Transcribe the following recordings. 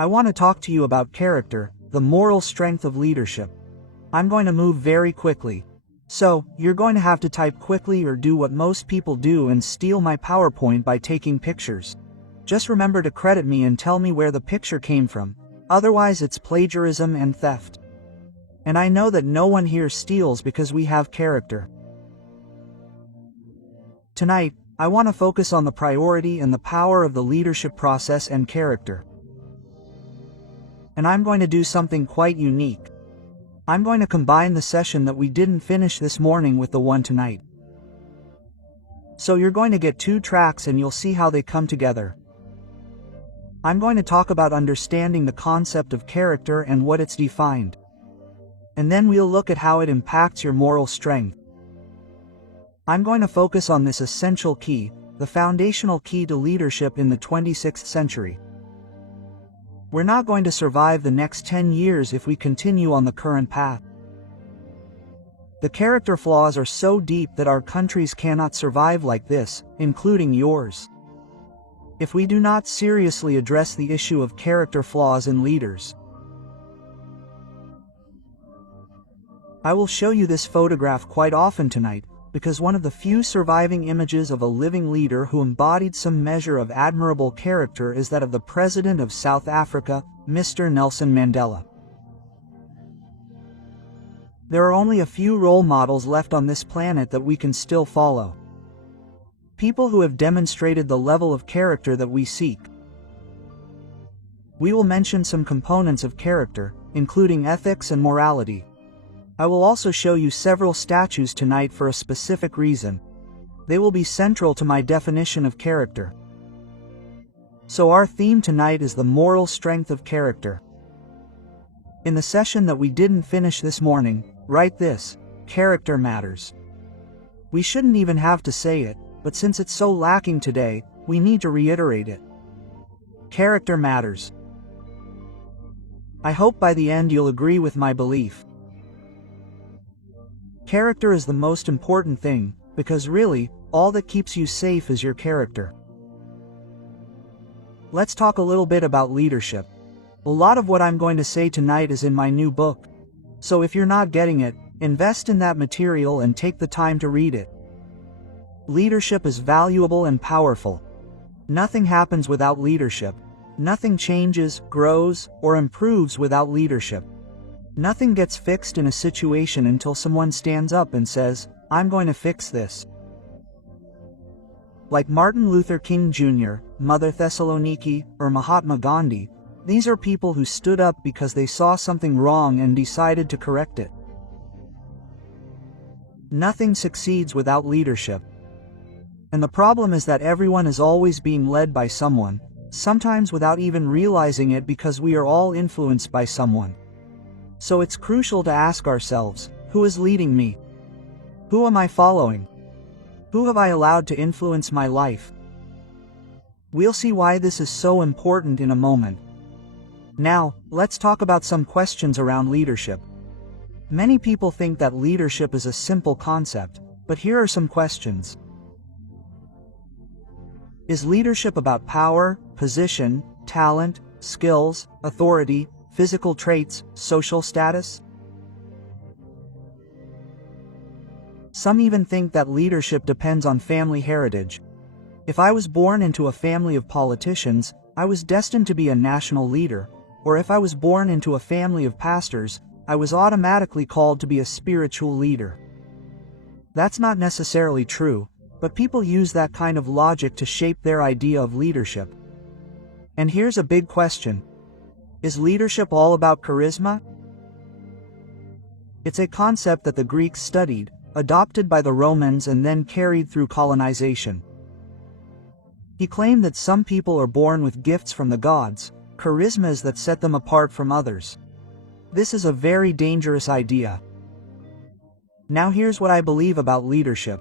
I want to talk to you about character, the moral strength of leadership. I'm going to move very quickly. So, you're going to have to type quickly or do what most people do and steal my PowerPoint by taking pictures. Just remember to credit me and tell me where the picture came from, otherwise it's plagiarism and theft. And I know that no one here steals because we have character. Tonight, I want to focus on the priority and the power of the leadership process and character. And I'm going to do something quite unique. I'm going to combine the session that we didn't finish this morning with the one tonight. So you're going to get 2 tracks and you'll see how they come together. I'm going to talk about understanding the concept of character and what it's defined. And then we'll look at how it impacts your moral strength. I'm going to focus on this essential key, the foundational key to leadership in the 26th century. We're not going to survive the next 10 years if we continue on the current path. The character flaws are so deep that our countries cannot survive like this, including yours. If we do not seriously address the issue of character flaws in leaders. I will show you this photograph quite often tonight, because one of the few surviving images of a living leader who embodied some measure of admirable character is that of the President of South Africa, Mr. Nelson Mandela. There are only a few role models left on this planet that we can still follow. People who have demonstrated the level of character that we seek. We will mention some components of character, including ethics and morality. I will also show you several statues tonight for a specific reason. They will be central to my definition of character. So our theme tonight is the moral strength of character. In the session that we didn't finish this morning, write this: character matters. We shouldn't even have to say it, but since it's so lacking today, we need to reiterate it. Character matters. I hope by the end you'll agree with my belief. Character is the most important thing, because really, all that keeps you safe is your character. Let's talk a little bit about leadership. A lot of what I'm going to say tonight is in my new book. So if you're not getting it, invest in that material and take the time to read it. Leadership is valuable and powerful. Nothing happens without leadership. Nothing changes, grows, or improves without leadership. Nothing gets fixed in a situation until someone stands up and says, "I'm going to fix this." Like Martin Luther King Jr., Mother Thessaloniki, or Mahatma Gandhi, these are people who stood up because they saw something wrong and decided to correct it. Nothing succeeds without leadership. And the problem is that everyone is always being led by someone, sometimes without even realizing it because we are all influenced by someone. So it's crucial to ask ourselves, who is leading me? Who am I following? Who have I allowed to influence my life? We'll see why this is so important in a moment. Now, let's talk about some questions around leadership. Many people think that leadership is a simple concept, but here are some questions. Is leadership about power, position, talent, skills, authority, physical traits, social status? Some even think that leadership depends on family heritage. If I was born into a family of politicians, I was destined to be a national leader, or if I was born into a family of pastors, I was automatically called to be a spiritual leader. That's not necessarily true, but people use that kind of logic to shape their idea of leadership. And here's a big question. Is leadership all about charisma? It's a concept that the Greeks studied, adopted by the Romans and then carried through colonization. He claimed that some people are born with gifts from the gods, charismas that set them apart from others. This is a very dangerous idea. Now here's what I believe about leadership.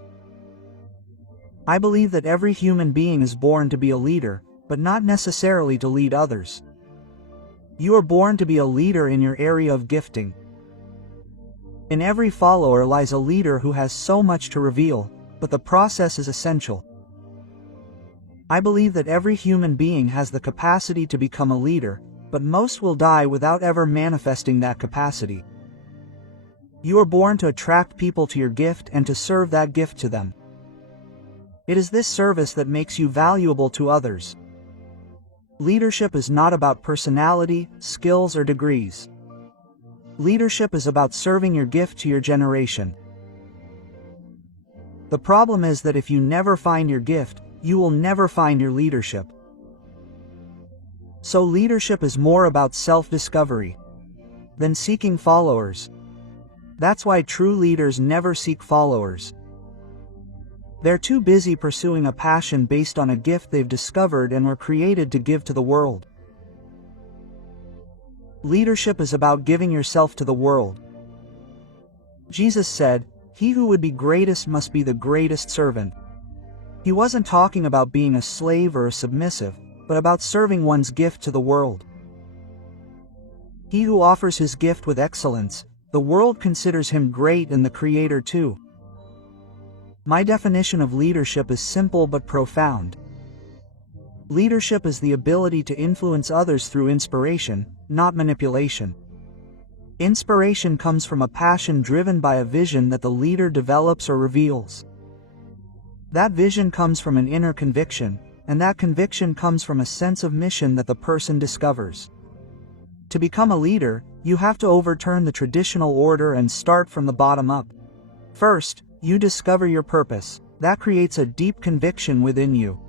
I believe that every human being is born to be a leader, but not necessarily to lead others. You are born to be a leader in your area of gifting. In every follower lies a leader who has so much to reveal, but the process is essential. I believe that every human being has the capacity to become a leader, but most will die without ever manifesting that capacity. You are born to attract people to your gift and to serve that gift to them. It is this service that makes you valuable to others. Leadership is not about personality, skills, or degrees. Leadership is about serving your gift to your generation. The problem is that if you never find your gift, you will never find your leadership. So leadership is more about self-discovery than seeking followers. That's why true leaders never seek followers. They're too busy pursuing a passion based on a gift they've discovered and were created to give to the world. Leadership is about giving yourself to the world. Jesus said, "He who would be greatest must be the greatest servant." He wasn't talking about being a slave or a submissive, but about serving one's gift to the world. He who offers his gift with excellence, the world considers him great and the Creator too. My definition of leadership is simple but profound. Leadership is the ability to influence others through inspiration, not manipulation. Inspiration comes from a passion driven by a vision that the leader develops or reveals. That vision comes from an inner conviction, and that conviction comes from a sense of mission that the person discovers. To become a leader, you have to overturn the traditional order and start from the bottom up. First, you discover your purpose. That creates a deep conviction within you.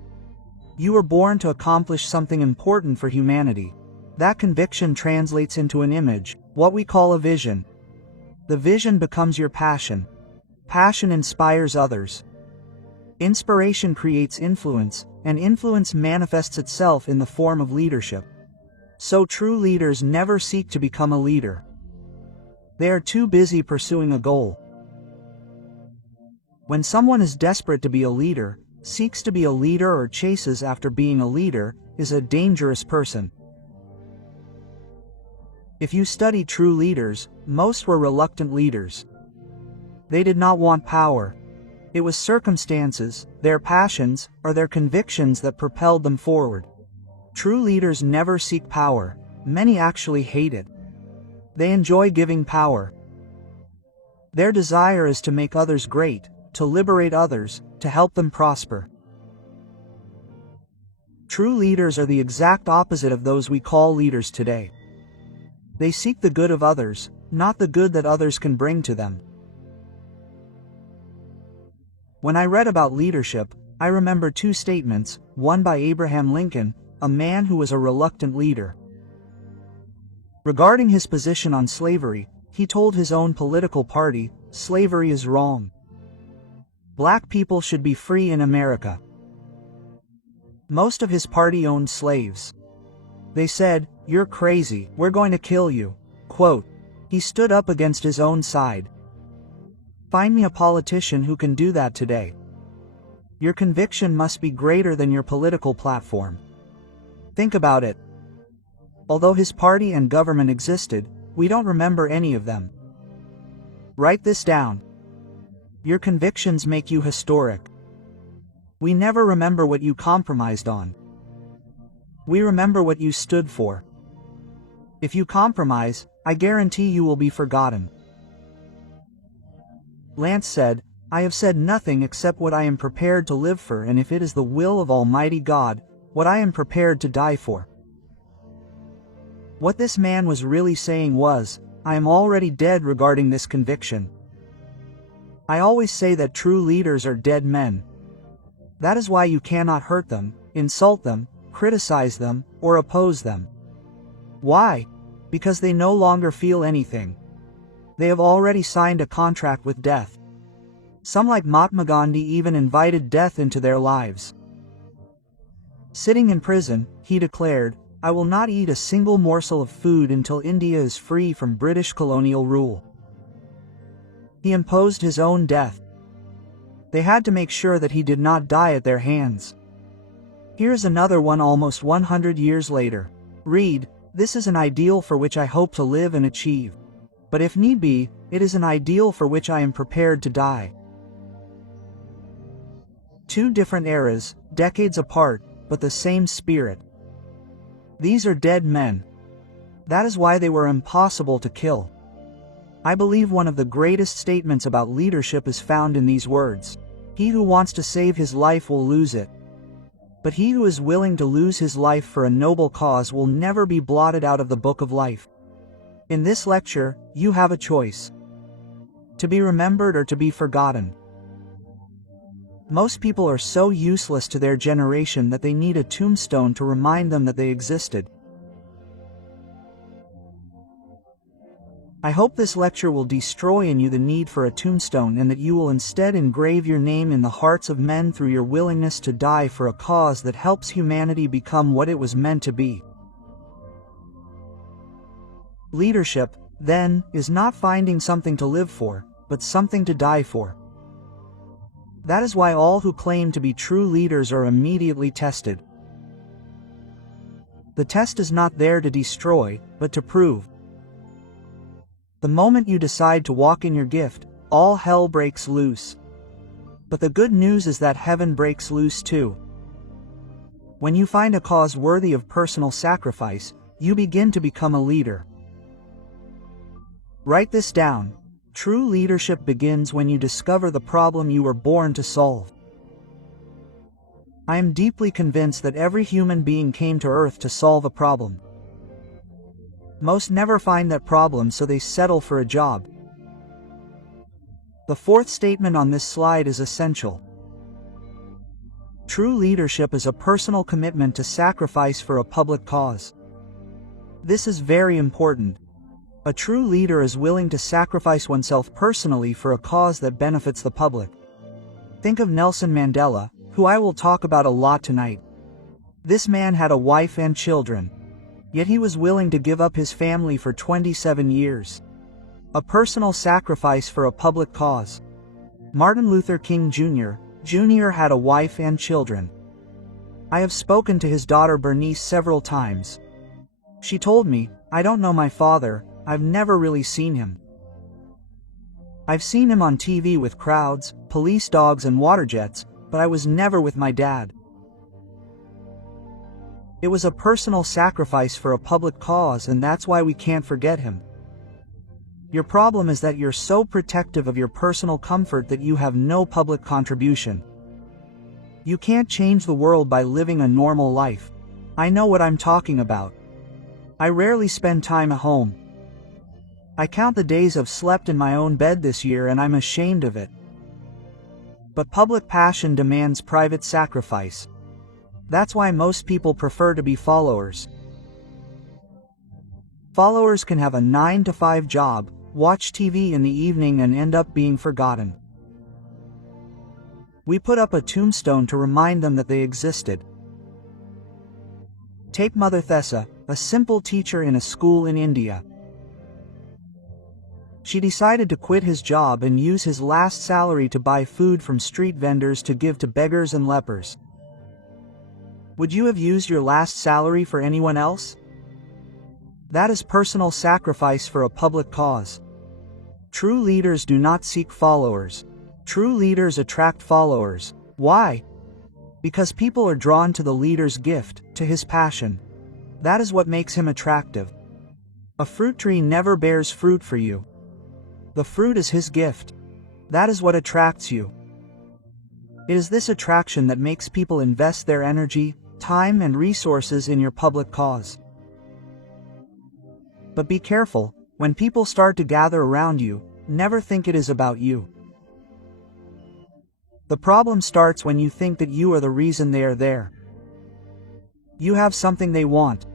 You were born to accomplish something important for humanity. That conviction translates into an image, what we call a vision. The vision becomes your passion. Passion inspires others. Inspiration creates influence, and influence manifests itself in the form of leadership. So true leaders never seek to become a leader. They are too busy pursuing a goal. When someone is desperate to be a leader, seeks to be a leader or chases after being a leader, is a dangerous person. If you study true leaders, most were reluctant leaders. They did not want power. It was circumstances, their passions, or their convictions that propelled them forward. True leaders never seek power. Many actually hate it. They enjoy giving power. Their desire is to make others great, to liberate others, to help them prosper. True leaders are the exact opposite of those we call leaders today. They seek the good of others, not the good that others can bring to them. When I read about leadership, I remember two statements, one by Abraham Lincoln, a man who was a reluctant leader. Regarding his position on slavery, he told his own political party, "Slavery is wrong. Black people should be free in America." Most of his party owned slaves. They said, "You're crazy, we're going to kill you." Quote, he stood up against his own side. Find me a politician who can do that today. Your conviction must be greater than your political platform. Think about it. Although his party and government existed, we don't remember any of them. Write this down. Your convictions make you historic. We never remember what you compromised on. We remember what you stood for. If you compromise, I guarantee you will be forgotten. Lance said, "I have said nothing except what I am prepared to live for, and if it is the will of Almighty God, what I am prepared to die for." What this man was really saying was, I am already dead regarding this conviction. I always say that true leaders are dead men. That is why you cannot hurt them, insult them, criticize them, or oppose them. Why? Because they no longer feel anything. They have already signed a contract with death. Some, like Mahatma Gandhi, even invited death into their lives. Sitting in prison, he declared, "I will not eat a single morsel of food until India is free from British colonial rule." He imposed his own death. They had to make sure that he did not die at their hands. Here's another one almost 100 years later. Read, "This is an ideal for which I hope to live and achieve. But if need be, it is an ideal for which I am prepared to die." Two different eras, decades apart, but the same spirit. These are dead men. That is why they were impossible to kill. I believe one of the greatest statements about leadership is found in these words. He who wants to save his life will lose it. But he who is willing to lose his life for a noble cause will never be blotted out of the book of life. In this lecture, you have a choice. To be remembered or to be forgotten. Most people are so useless to their generation that they need a tombstone to remind them that they existed. I hope this lecture will destroy in you the need for a tombstone and that you will instead engrave your name in the hearts of men through your willingness to die for a cause that helps humanity become what it was meant to be. Leadership, then, is not finding something to live for, but something to die for. That is why all who claim to be true leaders are immediately tested. The test is not there to destroy, but to prove. The moment you decide to walk in your gift, all hell breaks loose. But the good news is that heaven breaks loose too. When you find a cause worthy of personal sacrifice, you begin to become a leader. Write this down. True leadership begins when you discover the problem you were born to solve. I am deeply convinced that every human being came to Earth to solve a problem. Most never find that problem, so they settle for a job. The fourth statement on this slide is essential. True leadership is a personal commitment to sacrifice for a public cause. This is very important. A true leader is willing to sacrifice oneself personally for a cause that benefits the public. Think of Nelson Mandela, who I will talk about a lot tonight. This man had a wife and children. Yet he was willing to give up his family for 27 years. A personal sacrifice for a public cause. Martin Luther King Jr. had a wife and children. I have spoken to his daughter Bernice several times. She told me, "I don't know my father, I've never really seen him. I've seen him on TV with crowds, police dogs and water jets, but I was never with my dad." It was a personal sacrifice for a public cause, and that's why we can't forget him. Your problem is that you're so protective of your personal comfort that you have no public contribution. You can't change the world by living a normal life. I know what I'm talking about. I rarely spend time at home. I count the days I've slept in my own bed this year and I'm ashamed of it. But public passion demands private sacrifice. That's why most people prefer to be followers. Followers can have a 9-to-5 job, watch TV in the evening and end up being forgotten. We put up a tombstone to remind them that they existed. Take Mother Thessa, a simple teacher in a school in India. She decided to quit his job and use his last salary to buy food from street vendors to give to beggars and lepers. Would you have used your last salary for anyone else? That is personal sacrifice for a public cause. True leaders do not seek followers. True leaders attract followers. Why? Because people are drawn to the leader's gift, to his passion. That is what makes him attractive. A fruit tree never bears fruit for you. The fruit is his gift. That is what attracts you. It is this attraction that makes people invest their energy, time and resources in your public cause. But be careful, when people start to gather around you, never think it is about you. The problem starts when you think that you are the reason they are there. You have something they want.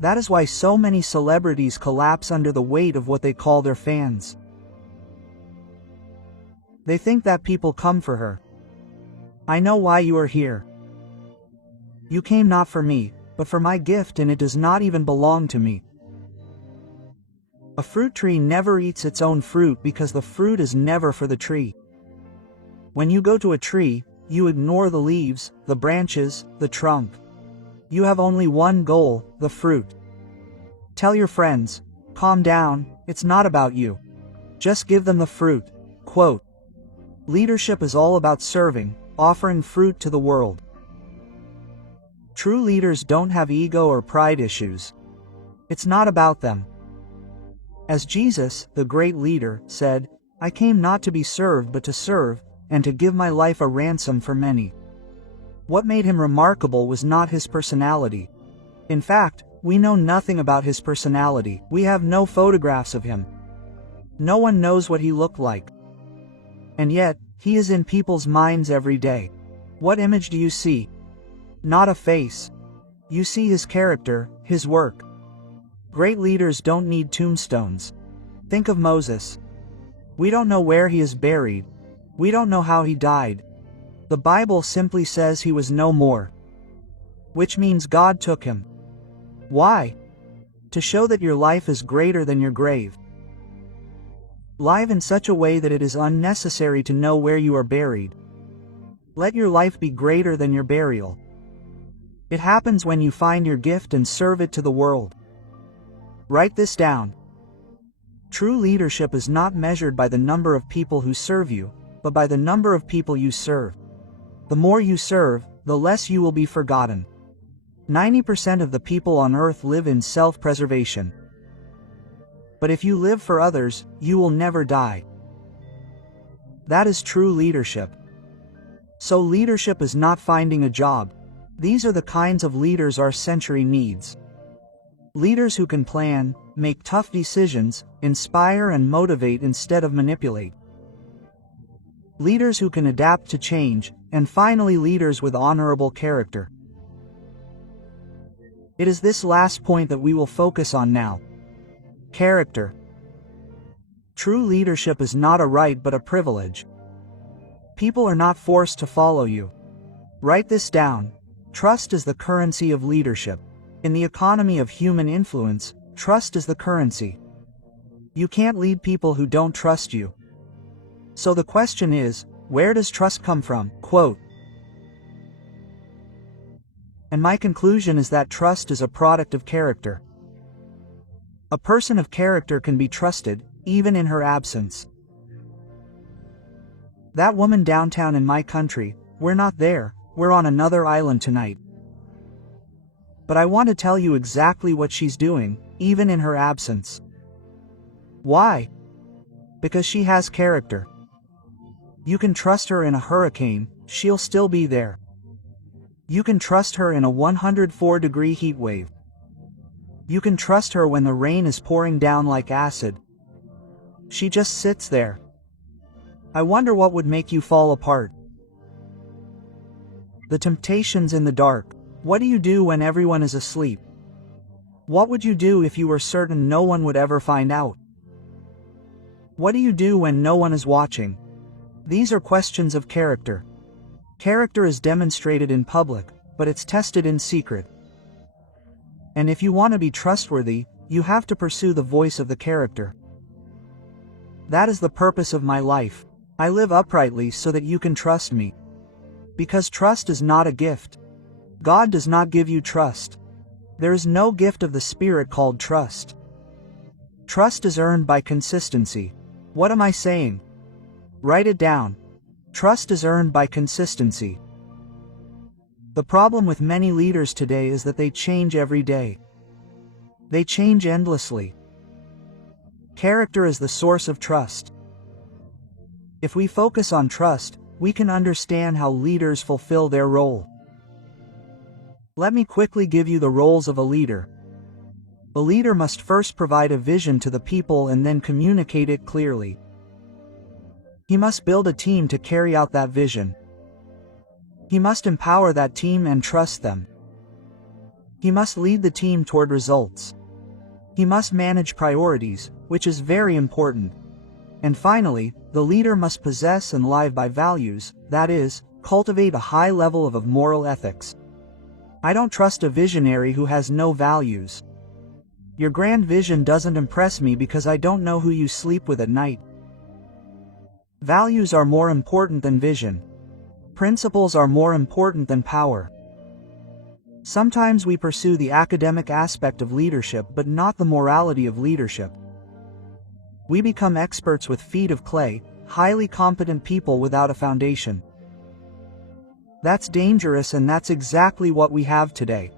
That is why so many celebrities collapse under the weight of what they call their fans. They think that people come for her. I know why you are here. You came not for me, but for my gift, and it does not even belong to me. A fruit tree never eats its own fruit because the fruit is never for the tree. When you go to a tree, you ignore the leaves, the branches, the trunk. You have only one goal, the fruit. Tell your friends, calm down, it's not about you. Just give them the fruit. Quote, leadership is all about serving, offering fruit to the world. True leaders don't have ego or pride issues. It's not about them. As Jesus, the great leader, said, "I came not to be served but to serve, and to give my life a ransom for many." What made him remarkable was not his personality. In fact, we know nothing about his personality. We have no photographs of him. No one knows what he looked like. And yet, he is in people's minds every day. What image do you see? Not a face. You see his character, his work. Great leaders don't need tombstones. Think of Moses. We don't know where he is buried. We don't know how he died. The Bible simply says he was no more. Which means God took him. Why? To show that your life is greater than your grave. Live in such a way that it is unnecessary to know where you are buried. Let your life be greater than your burial. It happens when you find your gift and serve it to the world. Write this down. True leadership is not measured by the number of people who serve you, but by the number of people you serve. The more you serve, the less you will be forgotten. 90% of the people on earth live in self-preservation. But if you live for others, you will never die. That is true leadership. So leadership is not finding a job. These are the kinds of leaders our century needs. Leaders who can plan, make tough decisions, inspire and motivate instead of manipulate. Leaders who can adapt to change, and finally leaders with honorable character. It is this last point that we will focus on now. Character. True leadership is not a right but a privilege. People are not forced to follow you. Write this down. Trust is the currency of leadership. In the economy of human influence, trust is the currency. You can't lead people who don't trust you. So the question is, where does trust come from? Quote. And my conclusion is that trust is a product of character. A person of character can be trusted, even in her absence. That woman downtown in my country, we're not there, we're on another island tonight. But I want to tell you exactly what she's doing, even in her absence. Why? Because she has character. You can trust her in a hurricane, she'll still be there. You can trust her in a 104-degree heat wave. You can trust her when the rain is pouring down like acid. She just sits there. I wonder what would make you fall apart. The temptations in the dark. What do you do when everyone is asleep? What would you do if you were certain no one would ever find out? What do you do when no one is watching? These are questions of character. Character is demonstrated in public, but it's tested in secret. And if you want to be trustworthy, you have to pursue the voice of the character. That is the purpose of my life. I live uprightly so that you can trust me. Because trust is not a gift. God does not give you trust. There is no gift of the Spirit called trust. Trust is earned by consistency. What am I saying? Write it down. Trust is earned by consistency. The problem with many leaders today is that they change every day. They change endlessly. Character is the source of trust. If we focus on trust, we can understand how leaders fulfill their role. Let me quickly give you the roles of a leader. A leader must first provide a vision to the people and then communicate it clearly. He must build a team to carry out that vision. He must empower that team and trust them. He must lead the team toward results. He must manage priorities, which is very important. And finally, the leader must possess and live by values, that is, cultivate a high level of moral ethics. I don't trust a visionary who has no values. Your grand vision doesn't impress me because I don't know who you sleep with at night. Values are more important than vision. Principles are more important than power. Sometimes we pursue the academic aspect of leadership but not the morality of leadership. We become experts with feet of clay, highly competent people without a foundation. That's dangerous, and that's exactly what we have today.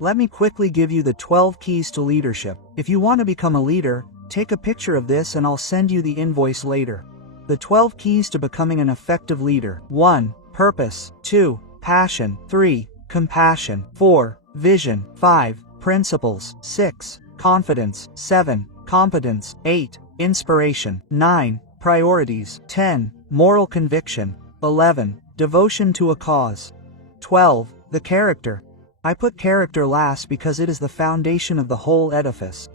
Let me quickly give you the 12 keys to leadership. If you want to become a leader, take a picture of this and I'll send you the invoice later. The 12 keys to becoming an effective leader. 1. Purpose. 2. Passion. 3. Compassion. 4. Vision. 5. Principles. 6. Confidence. 7. Competence. 8. Inspiration. 9. Priorities. 10. Moral conviction. 11. Devotion to a cause. 12. The character. I put character last because it is the foundation of the whole edifice.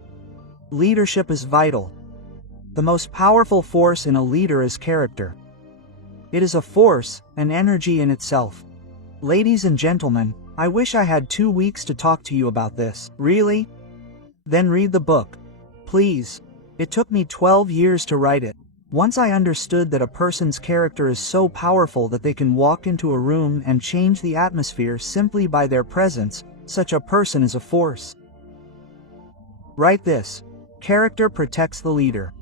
Leadership is vital. The most powerful force in a leader is character. It is a force, an energy in itself. Ladies and gentlemen, I wish I had 2 weeks to talk to you about this. Really? Then read the book. Please. It took me 12 years to write it. Once I understood that a person's character is so powerful that they can walk into a room and change the atmosphere simply by their presence, such a person is a force. Write this. Character protects the leader.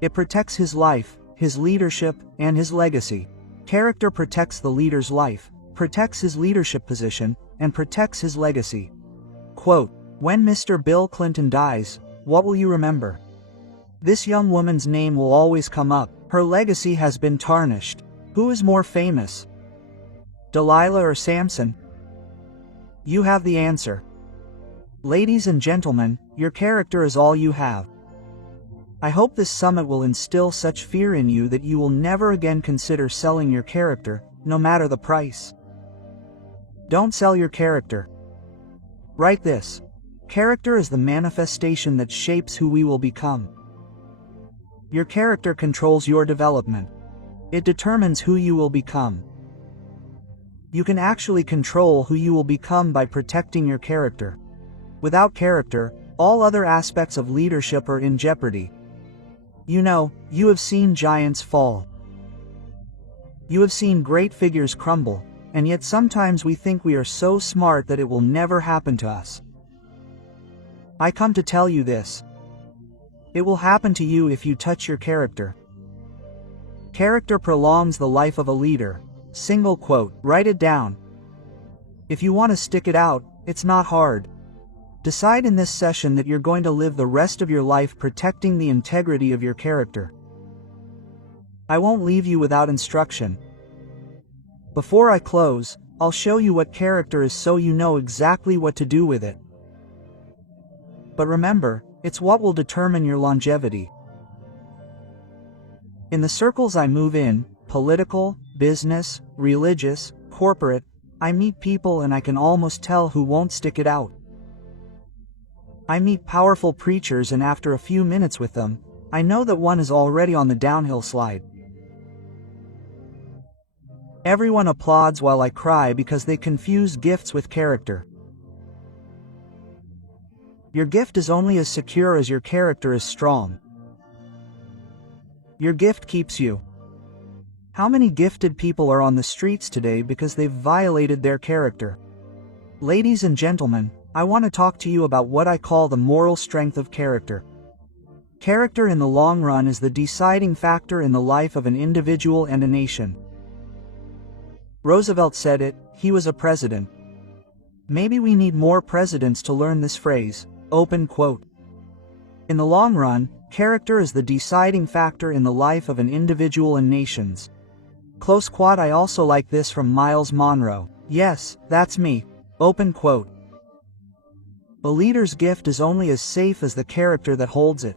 It protects his life, his leadership, and his legacy. Character protects the leader's life, protects his leadership position, and protects his legacy. Quote, "When Mr. Bill Clinton dies, what will you remember? This young woman's name will always come up. Her legacy has been tarnished. Who is more famous? Delilah or Samson?" You have the answer. Ladies and gentlemen, your character is all you have. I hope this summit will instill such fear in you that you will never again consider selling your character, no matter the price. Don't sell your character. Write this. Character is the manifestation that shapes who we will become. Your character controls your development. It determines who you will become. You can actually control who you will become by protecting your character. Without character, all other aspects of leadership are in jeopardy. You know, you have seen giants fall. You have seen great figures crumble, and yet sometimes we think we are so smart that it will never happen to us. I come to tell you this. It will happen to you if you touch your character. Character prolongs the life of a leader. Single quote. Write it down. If you want to stick it out, it's not hard. Decide in this session that you're going to live the rest of your life protecting the integrity of your character. I won't leave you without instruction. Before I close, I'll show you what character is so you know exactly what to do with it. But remember, it's what will determine your longevity. In the circles I move in, political, business, religious, corporate, I meet people and I can almost tell who won't stick it out. I meet powerful preachers and after a few minutes with them, I know that one is already on the downhill slide. Everyone applauds while I cry because they confuse gifts with character. Your gift is only as secure as your character is strong. Your gift keeps you. How many gifted people are on the streets today because they've violated their character? Ladies and gentlemen, I want to talk to you about what I call the moral strength of character. Character in the long run is the deciding factor in the life of an individual and a nation. Roosevelt said it, he was a president. Maybe we need more presidents to learn this phrase. Open quote. In the long run, character is the deciding factor in the life of an individual and nations. Close quote. I also like this from Myles Munroe. Yes, that's me. Open quote. A leader's gift is only as safe as the character that holds it.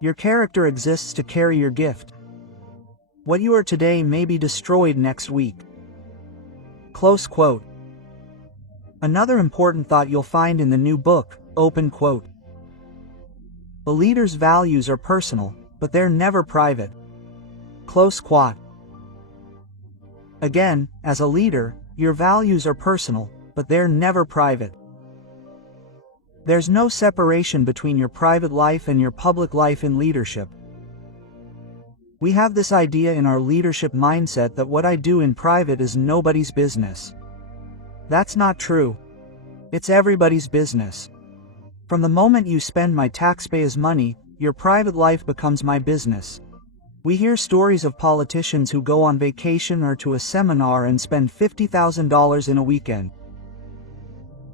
Your character exists to carry your gift. What you are today may be destroyed next week. Close quote. Another important thought you'll find in the new book, open quote. A leader's values are personal, but they're never private. Close quote. Again, as a leader, your values are personal, but they're never private. There's no separation between your private life and your public life in leadership. We have this idea in our leadership mindset that what I do in private is nobody's business. That's not true. It's everybody's business. From the moment you spend my taxpayers' money, your private life becomes my business. We hear stories of politicians who go on vacation or to a seminar and spend $50,000 in a weekend.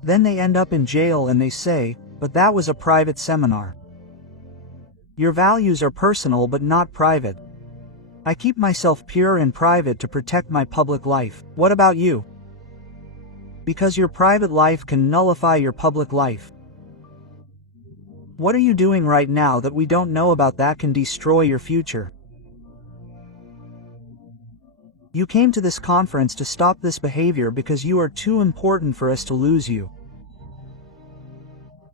Then they end up in jail and they say, "But that was a private seminar." Your values are personal but not private. I keep myself pure and private to protect my public life. What about you? Because your private life can nullify your public life. What are you doing right now that we don't know about that can destroy your future? You came to this conference to stop this behavior because you are too important for us to lose you.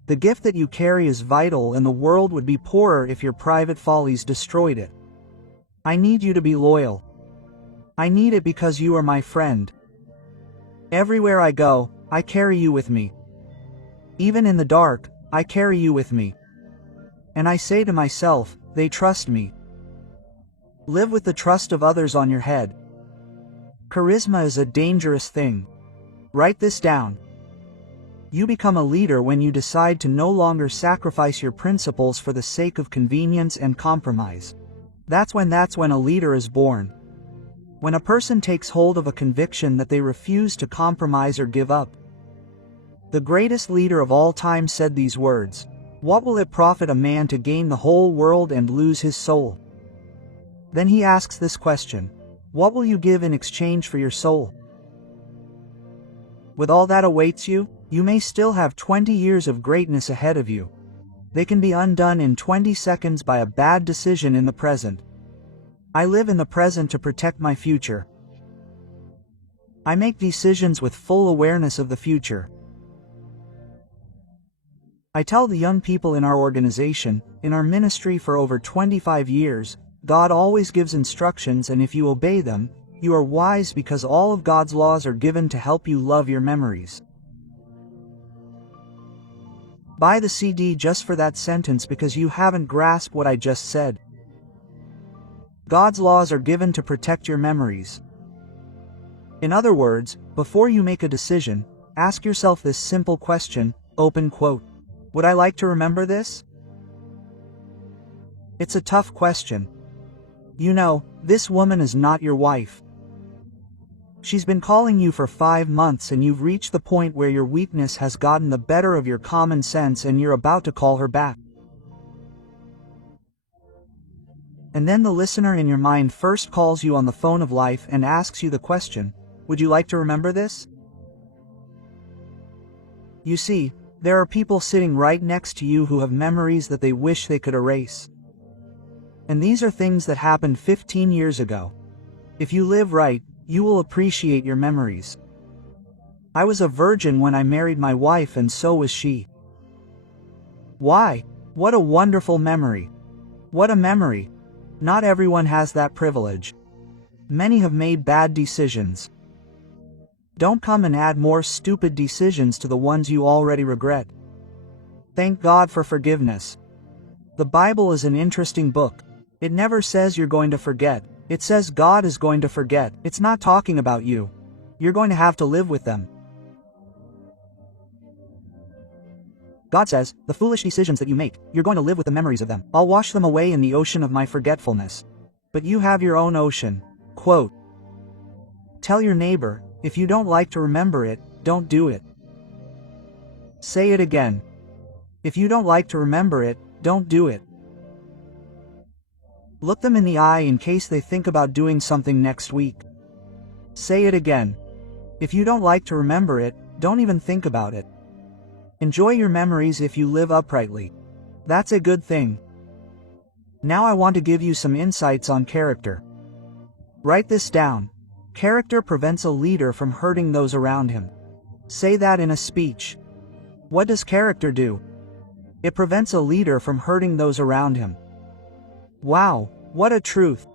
The gift that you carry is vital and the world would be poorer if your private follies destroyed it. I need you to be loyal. I need it because you are my friend. Everywhere I go, I carry you with me. Even in the dark, I carry you with me. And I say to myself, they trust me. Live with the trust of others on your head. Charisma is a dangerous thing. Write this down. You become a leader when you decide to no longer sacrifice your principles for the sake of convenience and compromise. That's when a leader is born. When a person takes hold of a conviction that they refuse to compromise or give up. The greatest leader of all time said these words, "What will it profit a man to gain the whole world and lose his soul?" Then he asks this question, what will you give in exchange for your soul? With all that awaits you, you may still have 20 years of greatness ahead of you. They can be undone in 20 seconds by a bad decision in the present. I live in the present to protect my future. I make decisions with full awareness of the future. I tell the young people in our organization, in our ministry for over 25 years, God always gives instructions, and if you obey them, you are wise because all of God's laws are given to help you love your memories. Buy the CD just for that sentence because you haven't grasped what I just said. God's laws are given to protect your memories. In other words, before you make a decision, ask yourself this simple question, open quote. Would I like to remember this? It's a tough question. You know, this woman is not your wife. She's been calling you for 5 months and you've reached the point where your weakness has gotten the better of your common sense and you're about to call her back. And then the listener in your mind first calls you on the phone of life and asks you the question, would you like to remember this? You see, there are people sitting right next to you who have memories that they wish they could erase. And these are things that happened 15 years ago. If you live right, you will appreciate your memories. I was a virgin when I married my wife and so was she. Why? What a wonderful memory. What a memory. Not everyone has that privilege. Many have made bad decisions. Don't come and add more stupid decisions to the ones you already regret. Thank God for forgiveness. The Bible is an interesting book. It never says you're going to forget. It says God is going to forget. It's not talking about you. You're going to have to live with them. God says, the foolish decisions that you make, you're going to live with the memories of them. I'll wash them away in the ocean of my forgetfulness. But you have your own ocean. Quote. Tell your neighbor, if you don't like to remember it, don't do it. Say it again. If you don't like to remember it, don't do it. Look them in the eye in case they think about doing something next week. Say it again. If you don't like to remember it, don't even think about it. Enjoy your memories if you live uprightly. That's a good thing. Now I want to give you some insights on character. Write this down. Character prevents a leader from hurting those around him. Say that in a speech. What does character do? It prevents a leader from hurting those around him. Wow, what a truth.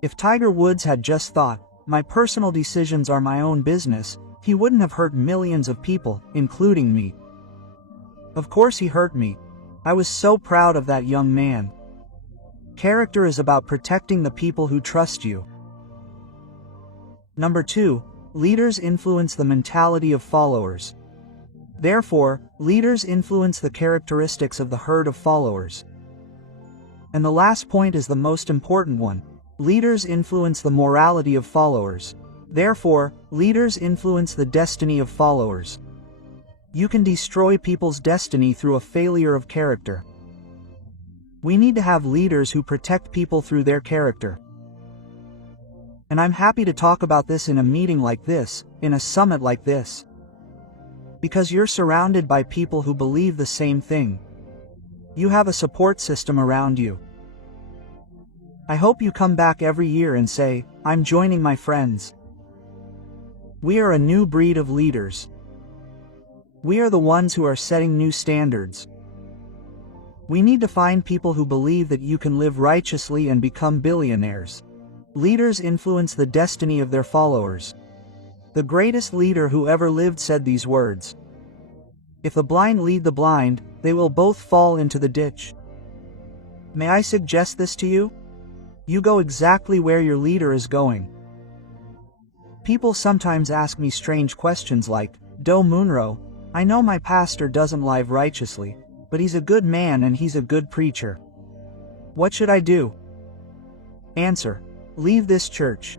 If Tiger Woods had just thought, my personal decisions are my own business, he wouldn't have hurt millions of people, including me. Of course he hurt me. I was so proud of that young man. Character is about protecting the people who trust you. Number 2, leaders influence the mentality of followers. Therefore, leaders influence the characteristics of the herd of followers. And the last point is the most important one. Leaders influence the morality of followers. Therefore, leaders influence the destiny of followers. You can destroy people's destiny through a failure of character. We need to have leaders who protect people through their character. And I'm happy to talk about this in a meeting like this, in a summit like this. Because you're surrounded by people who believe the same thing. You have a support system around you. I hope you come back every year and say, "I'm joining my friends." We are a new breed of leaders. We are the ones who are setting new standards. We need to find people who believe that you can live righteously and become billionaires. Leaders influence the destiny of their followers. The greatest leader who ever lived said these words: "If the blind lead the blind, they will both fall into the ditch." May I suggest this to you? You go exactly where your leader is going. People sometimes ask me strange questions like, Munroe, I know my pastor doesn't live righteously, but he's a good man and he's a good preacher. What should I do? Answer: leave this church.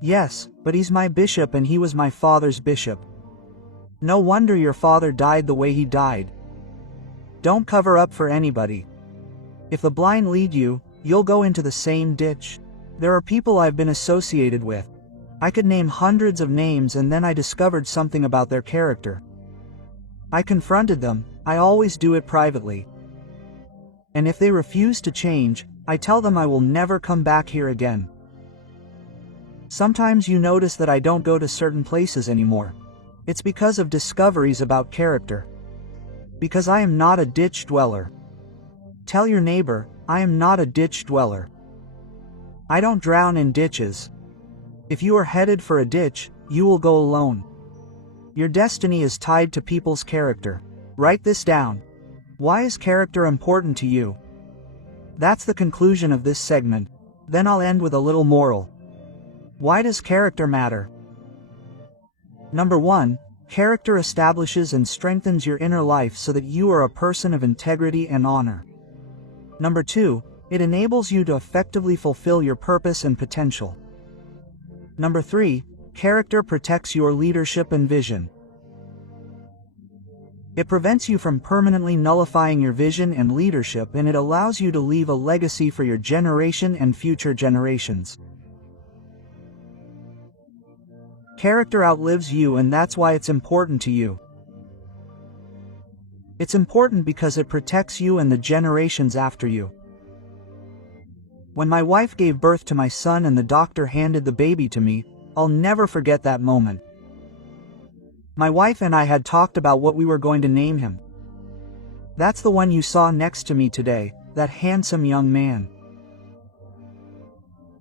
Yes, but he's my bishop and he was my father's bishop. No wonder your father died the way he died. Don't cover up for anybody. If the blind lead you, you'll go into the same ditch. There are people I've been associated with. I could name hundreds of names and then I discovered something about their character. I confronted them. I always do it privately. And if they refuse to change, I tell them I will never come back here again. Sometimes you notice that I don't go to certain places anymore. It's because of discoveries about character. Because I am not a ditch dweller. Tell your neighbor, I am not a ditch dweller. I don't drown in ditches. If you are headed for a ditch, you will go alone. Your destiny is tied to people's character. Write this down. Why is character important to you? That's the conclusion of this segment. Then I'll end with a little moral. Why does character matter? Number 1, character establishes and strengthens your inner life so that you are a person of integrity and honor. Number 2, it enables you to effectively fulfill your purpose and potential. Number 3, character protects your leadership and vision. It prevents you from permanently nullifying your vision and leadership, and it allows you to leave a legacy for your generation and future generations. Character outlives you, and that's why it's important to you. It's important because it protects you and the generations after you. When my wife gave birth to my son and the doctor handed the baby to me, I'll never forget that moment. My wife and I had talked about what we were going to name him. That's the one you saw next to me today, that handsome young man.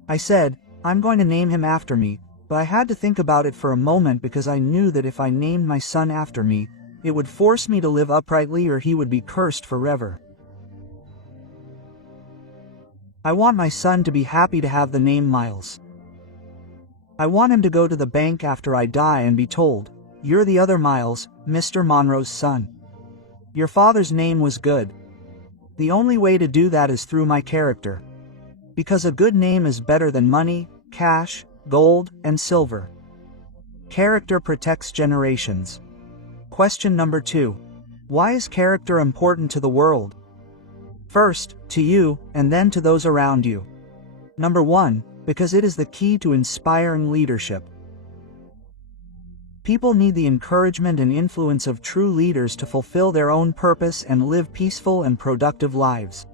I said, I'm going to name him after me, but I had to think about it for a moment because I knew that if I named my son after me, it would force me to live uprightly or he would be cursed forever. I want my son to be happy to have the name Myles. I want him to go to the bank after I die and be told, "You're the other Myles, Mr. Munroe's son. Your father's name was good." The only way to do that is through my character. Because a good name is better than money, cash, gold, and silver. Character protects generations. Question number 2. Why is character important to the world? First, to you, and then to those around you. Number 1, because it is the key to inspiring leadership. People need the encouragement and influence of true leaders to fulfill their own purpose and live peaceful and productive lives.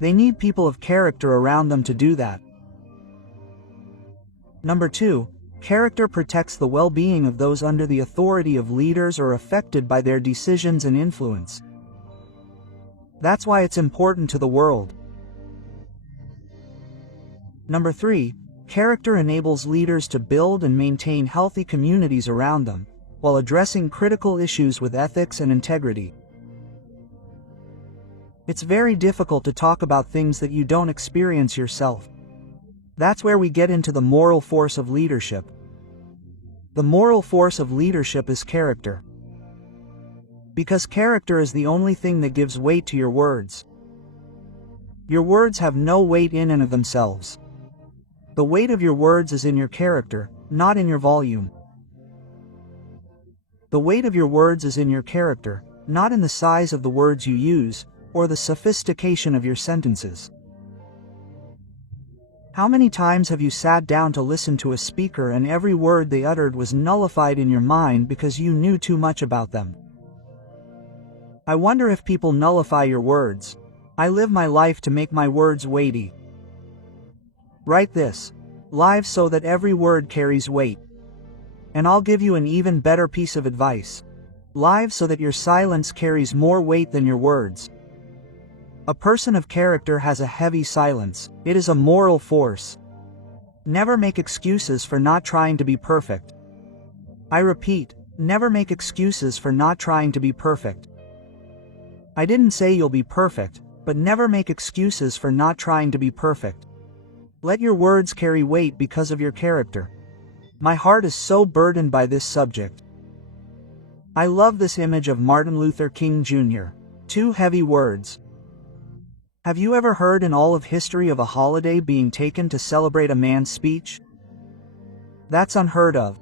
They need people of character around them to do that. Number 2, character protects the well-being of those under the authority of leaders or affected by their decisions and influence. That's why it's important to the world. Number 3, character enables leaders to build and maintain healthy communities around them, while addressing critical issues with ethics and integrity. It's very difficult to talk about things that you don't experience yourself. That's where we get into the moral force of leadership. The moral force of leadership is character. Because character is the only thing that gives weight to your words. Your words have no weight in and of themselves. The weight of your words is in your character, not in your volume. The weight of your words is in your character, not in the size of the words you use, or the sophistication of your sentences. How many times have you sat down to listen to a speaker and every word they uttered was nullified in your mind because you knew too much about them? I wonder if people nullify your words. I live my life to make my words weighty. Write this. Live so that every word carries weight. And I'll give you an even better piece of advice. Live so that your silence carries more weight than your words. A person of character has a heavy silence. It is a moral force. Never make excuses for not trying to be perfect. I repeat, never make excuses for not trying to be perfect. I didn't say you'll be perfect, but never make excuses for not trying to be perfect. Let your words carry weight because of your character. My heart is so burdened by this subject. I love this image of Martin Luther King Jr. Two heavy words. Have you ever heard in all of history of a holiday being taken to celebrate a man's speech? That's unheard of.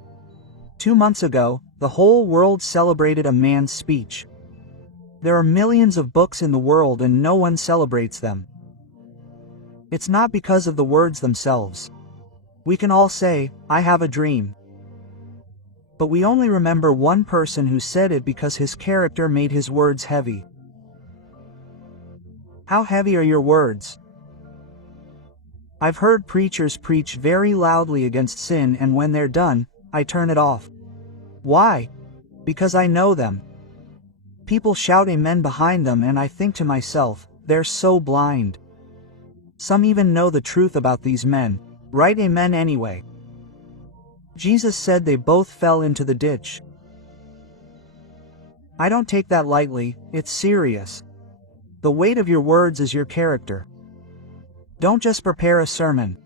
2 months ago, the whole world celebrated a man's speech. There are millions of books in the world and no one celebrates them. It's not because of the words themselves. We can all say, "I have a dream." But we only remember one person who said it because his character made his words heavy. How heavy are your words? I've heard preachers preach very loudly against sin, and when they're done, I turn it off. Why? Because I know them. People shout amen behind them and I think to myself, they're so blind. Some even know the truth about these men. Write amen anyway. Jesus said they both fell into the ditch. I don't take that lightly, it's serious. The weight of your words is your character. Don't just prepare a sermon.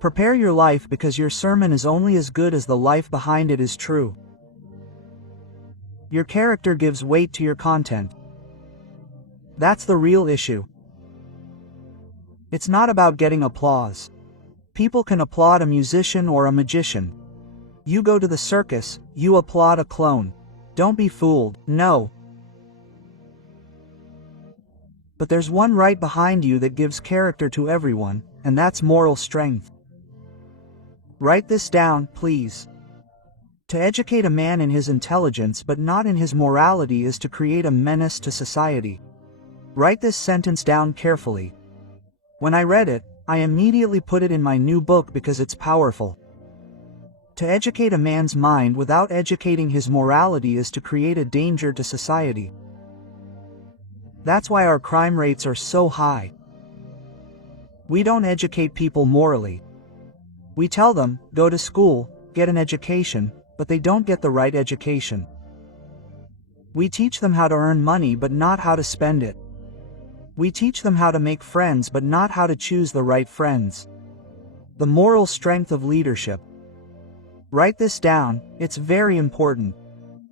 Prepare your life, because your sermon is only as good as the life behind it is true. Your character gives weight to your content. That's the real issue. It's not about getting applause. People can applaud a musician or a magician. You go to the circus, you applaud a clown. Don't be fooled, no. But there's one right behind you that gives character to everyone, and that's moral strength. Write this down, please. To educate a man in his intelligence but not in his morality is to create a menace to society. Write this sentence down carefully. When I read it, I immediately put it in my new book because it's powerful. To educate a man's mind without educating his morality is to create a danger to society. That's why our crime rates are so high. We don't educate people morally. We tell them, go to school, get an education, but they don't get the right education. We teach them how to earn money but not how to spend it. We teach them how to make friends but not how to choose the right friends. The moral strength of leadership. Write this down, it's very important.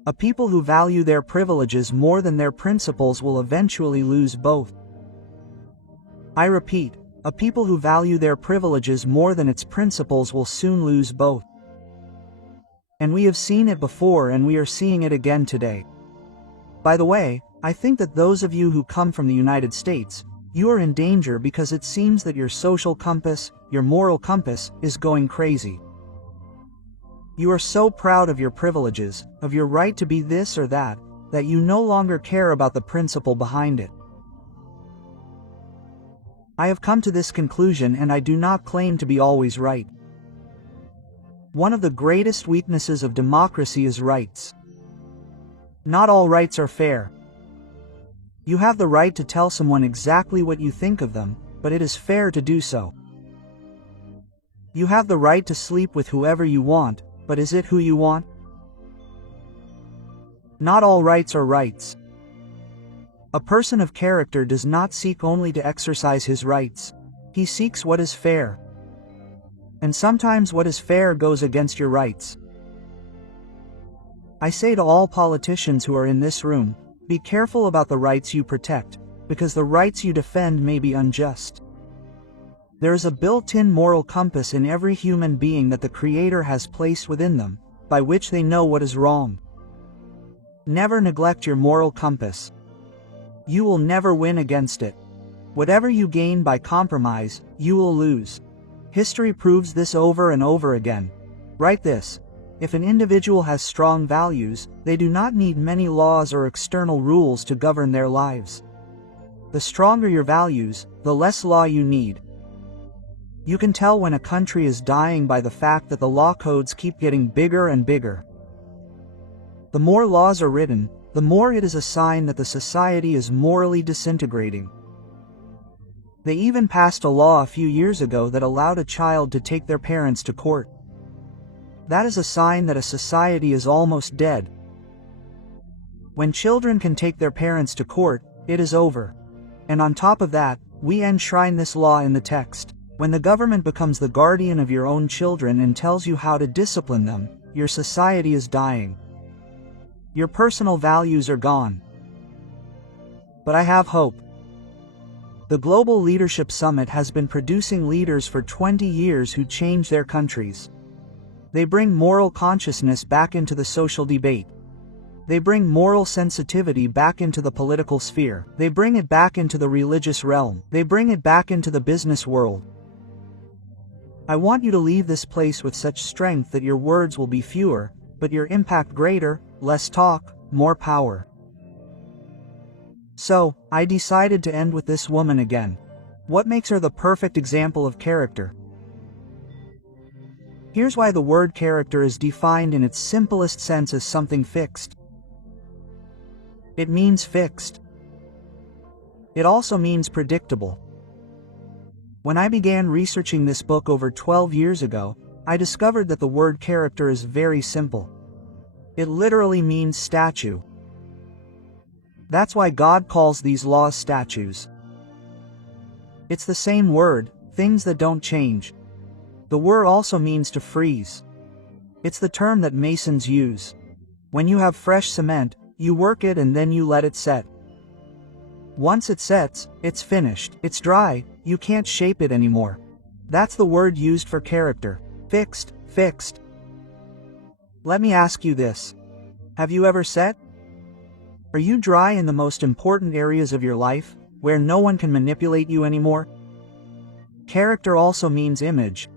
A people who value their privileges more than their principles will eventually lose both. I repeat, a people who value their privileges more than its principles will soon lose both. And we have seen it before and we are seeing it again today. By the way, I think that those of you who come from the United States, you are in danger because it seems that your social compass, your moral compass, is going crazy. You are so proud of your privileges, of your right to be this or that you no longer care about the principle behind it. I have come to this conclusion and I do not claim to be always right. One of the greatest weaknesses of democracy is rights. Not all rights are fair. You have the right to tell someone exactly what you think of them, but it is fair to do so. You have the right to sleep with whoever you want, but is it who you want? Not all rights are rights. A person of character does not seek only to exercise his rights. He seeks what is fair. And sometimes what is fair goes against your rights. I say to all politicians who are in this room, be careful about the rights you protect, because the rights you defend may be unjust. There is a built-in moral compass in every human being that the Creator has placed within them, by which they know what is wrong. Never neglect your moral compass. You will never win against it. Whatever you gain by compromise, you will lose. History proves this over and over again. Write this: if an individual has strong values, they do not need many laws or external rules to govern their lives. The stronger your values, the less law you need. You can tell when a country is dying by the fact that the law codes keep getting bigger and bigger. The more laws are written, the more it is a sign that the society is morally disintegrating. They even passed a law a few years ago that allowed a child to take their parents to court. That is a sign that a society is almost dead. When children can take their parents to court, it is over. And on top of that, we enshrine this law in the text. When the government becomes the guardian of your own children and tells you how to discipline them, your society is dying. Your personal values are gone. But I have hope. The Global Leadership Summit has been producing leaders for 20 years who change their countries. They bring moral consciousness back into the social debate. They bring moral sensitivity back into the political sphere. They bring it back into the religious realm. They bring it back into the business world. I want you to leave this place with such strength that your words will be fewer, but your impact greater, less talk, more power. So, I decided to end with this woman again. What makes her the perfect example of character? Here's why the word character is defined in its simplest sense as something fixed. It means fixed. It also means predictable. When I began researching this book over 12 years ago, I discovered that the word character is very simple. It literally means statue. That's why God calls these laws statues. It's the same word, things that don't change. The word also means to freeze. It's the term that masons use. When you have fresh cement, you work it and then you let it set. Once it sets, it's finished. It's dry, you can't shape it anymore. That's the word used for character. Fixed, fixed. Let me ask you this. Have you ever set? Are you dry in the most important areas of your life, where no one can manipulate you anymore? Character also means image.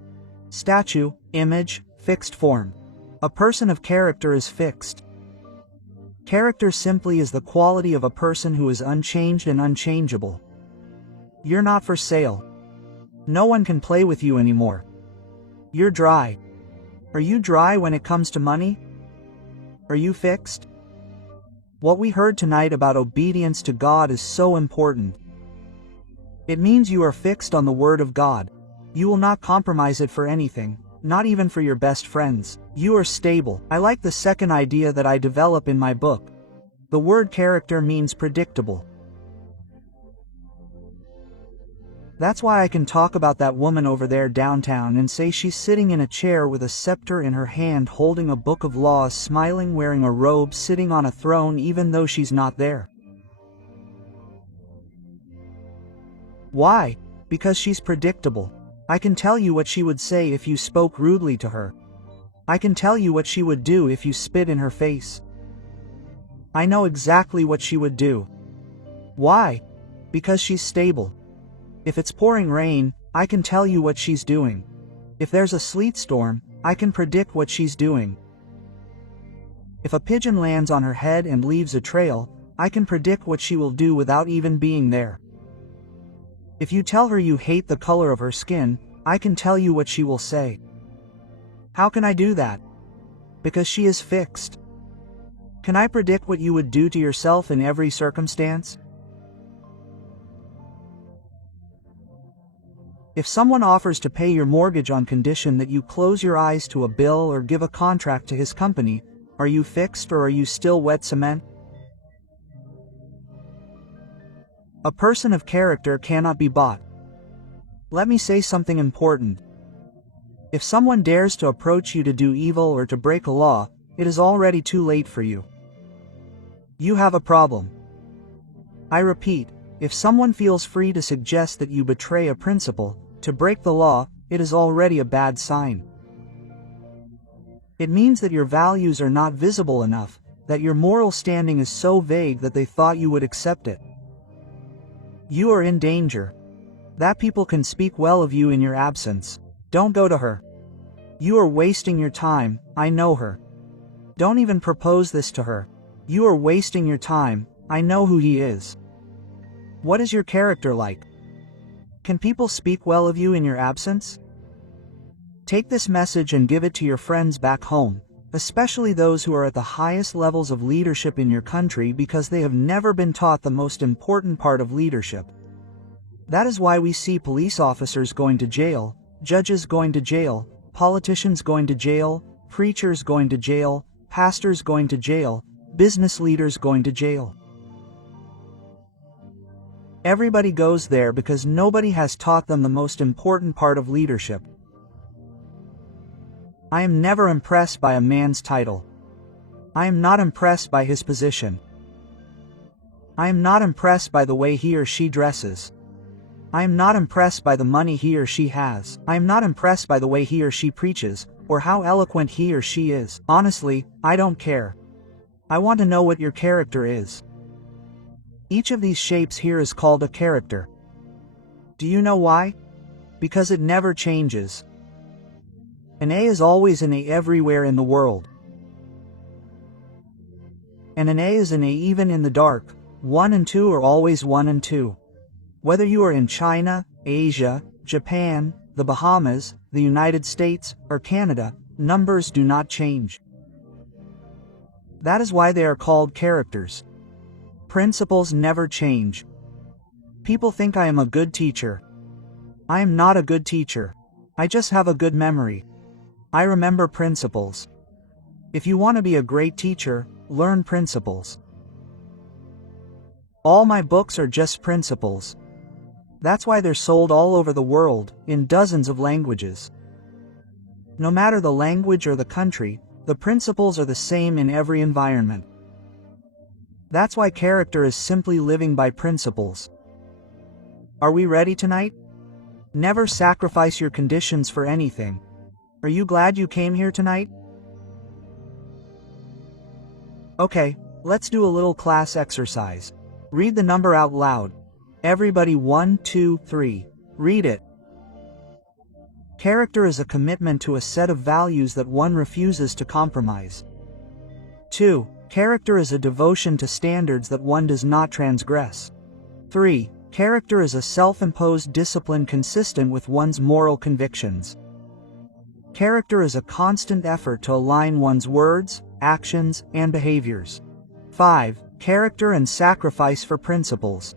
Statue, image, fixed form. A person of character is fixed. Character simply is the quality of a person who is unchanged and unchangeable. You're not for sale. No one can play with you anymore. You're dry. Are you dry when it comes to money? Are you fixed? What we heard tonight about obedience to God is so important. It means you are fixed on the Word of God. You will not compromise it for anything, not even for your best friends. You are stable. I like the second idea that I develop in my book. The word character means predictable. That's why I can talk about that woman over there downtown and say she's sitting in a chair with a scepter in her hand holding a book of laws, smiling, wearing a robe, sitting on a throne even though she's not there. Why? Because she's predictable. I can tell you what she would say if you spoke rudely to her. I can tell you what she would do if you spit in her face. I know exactly what she would do. Why? Because she's stable. If it's pouring rain, I can tell you what she's doing. If there's a sleet storm, I can predict what she's doing. If a pigeon lands on her head and leaves a trail, I can predict what she will do without even being there. If you tell her you hate the color of her skin, I can tell you what she will say. How can I do that? Because she is fixed. Can I predict what you would do to yourself in every circumstance? If someone offers to pay your mortgage on condition that you close your eyes to a bill or give a contract to his company, are you fixed or are you still wet cement? A person of character cannot be bought. Let me say something important. If someone dares to approach you to do evil or to break a law, it is already too late for you. You have a problem. I repeat, if someone feels free to suggest that you betray a principle, To break the law, it is already a bad sign. It means that your values are not visible enough, that your moral standing is so vague that they thought you would accept it. You are in danger. That people can speak well of you in your absence. Don't go to her. You are wasting your time, I know her. Don't even propose this to her. You are wasting your time, I know who he is. What is your character like? Can people speak well of you in your absence? Take this message and give it to your friends back home, especially those who are at the highest levels of leadership in your country, because they have never been taught the most important part of leadership. That is why we see police officers going to jail, judges going to jail, politicians going to jail, preachers going to jail, pastors going to jail, business leaders going to jail. Everybody goes there because nobody has taught them the most important part of leadership. I am never impressed by a man's title. I am not impressed by his position. I am not impressed by the way he or she dresses. I am not impressed by the money he or she has. I am not impressed by the way he or she preaches, or how eloquent he or she is. Honestly, I don't care. I want to know what your character is. Each of these shapes here is called a character. Do you know why? Because it never changes. An A is always an A everywhere in the world. And an A is an A even in the dark. 1 and 2 are always 1 and 2. Whether you are in China, Asia, Japan, the Bahamas, the United States, or Canada, numbers do not change. That is why they are called characters. Principles never change. People think I am a good teacher. I am not a good teacher. I just have a good memory. I remember principles. If you want to be a great teacher, learn principles. All my books are just principles. That's why they're sold all over the world, in dozens of languages. No matter the language or the country, the principles are the same in every environment. That's why character is simply living by principles. Are we ready tonight? Never sacrifice your conditions for anything. Are you glad you came here tonight? Okay, let's do a little class exercise. Read the number out loud. Everybody 1, 2, 3. Read it. Character is a commitment to a set of values that one refuses to compromise. 2. Character is a devotion to standards that one does not transgress. 3. Character is a self-imposed discipline consistent with one's moral convictions. Character is a constant effort to align one's words, actions, and behaviors. 5. Character and sacrifice for principles.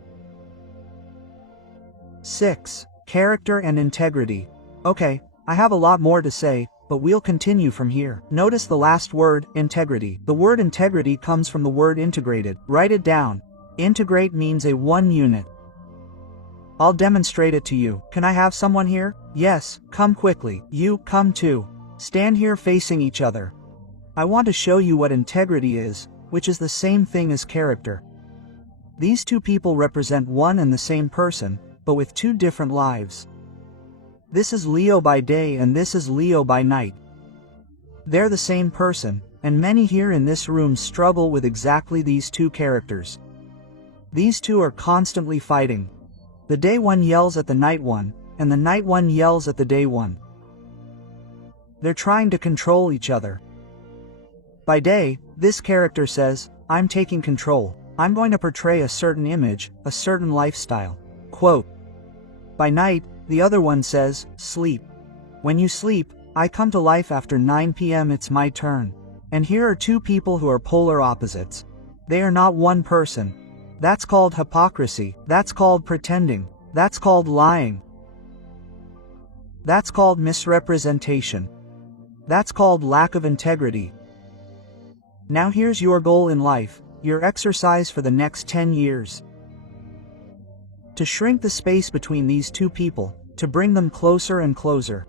6. Character and integrity. Okay, I have a lot more to say, but we'll continue from here. Notice the last word, integrity. The word integrity comes from the word integrated. Write it down. Integrate means a one unit. I'll demonstrate it to you. Can I have someone here? Yes, come quickly. You, come too. Stand here facing each other. I want to show you what integrity is, which is the same thing as character. These two people represent one and the same person, but with two different lives. This is Leo by day and this is Leo by night. They're the same person, and many here in this room struggle with exactly these two characters. These two are constantly fighting. The day one yells at the night one, and the night one yells at the day one. They're trying to control each other. By day, this character says, I'm taking control. I'm going to portray a certain image, a certain lifestyle. Quote. By night, the other one says, sleep. When you sleep, I come to life after 9 p.m. It's my turn. And here are two people who are polar opposites. They are not one person. That's called hypocrisy. That's called pretending. That's called lying. That's called misrepresentation. That's called lack of integrity. Now here's your goal in life, your exercise for the next 10 years. To shrink the space between these two people, to bring them closer and closer.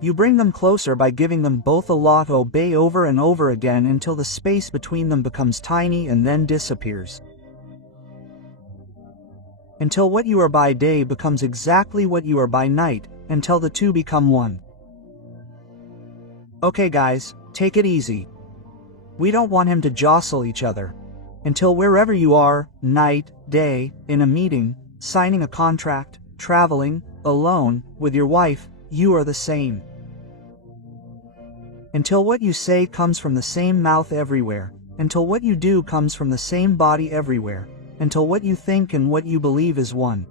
You bring them closer by giving them both a law to obey over and over again until the space between them becomes tiny and then disappears. until what you are by day becomes exactly what you are by night, until the two become one. Okay guys, take it easy. We don't want him to jostle each other. Until wherever you are, night, day, in a meeting, signing a contract, traveling, alone, with your wife, you are the same. Until what you say comes from the same mouth everywhere, until what you do comes from the same body everywhere, until what you think and what you believe is one.